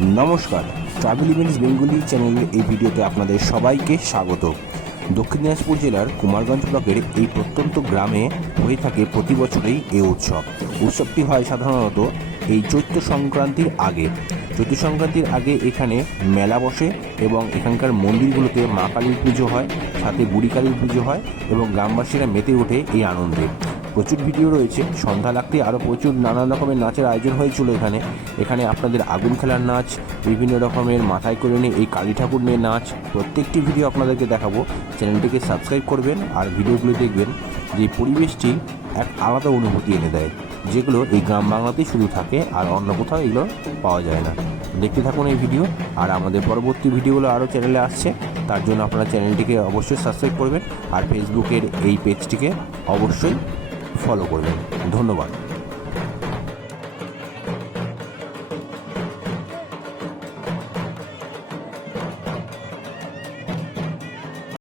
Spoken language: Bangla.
নমস্কার। ট্রাভেল ইভেন্টস বেঙ্গলি চ্যানেলের এই ভিডিওতে আপনাদের সবাইকে স্বাগত। দক্ষিণ দিনাজপুর জেলার কুমারগঞ্জ ব্লকের এই প্রত্যন্ত গ্রামে হয়ে থাকে প্রতি বছরেই এই উৎসব। উৎসবটি হয় সাধারণত এই চৈত্র সংক্রান্তির আগে। চৈত্র সংক্রান্তির আগে এখানে মেলা বসে এবং এখানকার মন্দিরগুলোতে মা কালীর পুজো হয়, সাথে বুড়ি কালীর পুজো হয় এবং গ্রামবাসীরা মেতে ওঠে এই আনন্দে। প্রচুর ভিডিও রয়েছে। সন্ধ্যা লাগতে আরও প্রচুর নানান রকমের নাচের আয়োজন হয়েছিল এখানে। এখানে আপনাদের আগুন খেলার নাচ, বিভিন্ন রকমের মাথায় করে নিয়ে এই কালী ঠাকুর নিয়ে নাচ, প্রত্যেকটি ভিডিও আপনাদেরকে দেখাবো। চ্যানেলটিকে সাবস্ক্রাইব করবেন আর ভিডিওগুলো দেখবেন যে পরিবেশটি এক আলাদা অনুভূতি এনে দেয়, যেগুলো এই গ্রাম বাংলাতেই শুধু থাকে আর অন্য কোথাও এগুলো পাওয়া যায় না। দেখতে থাকুন এই ভিডিও আর আমাদের পরবর্তী ভিডিওগুলো আরও চ্যানেলে আসছে, তার জন্য আপনারা চ্যানেলটিকে অবশ্যই সাবস্ক্রাইব করবেন আর ফেসবুকের এই পেজটিকে অবশ্যই ফলো করবেন। ধন্যবাদ।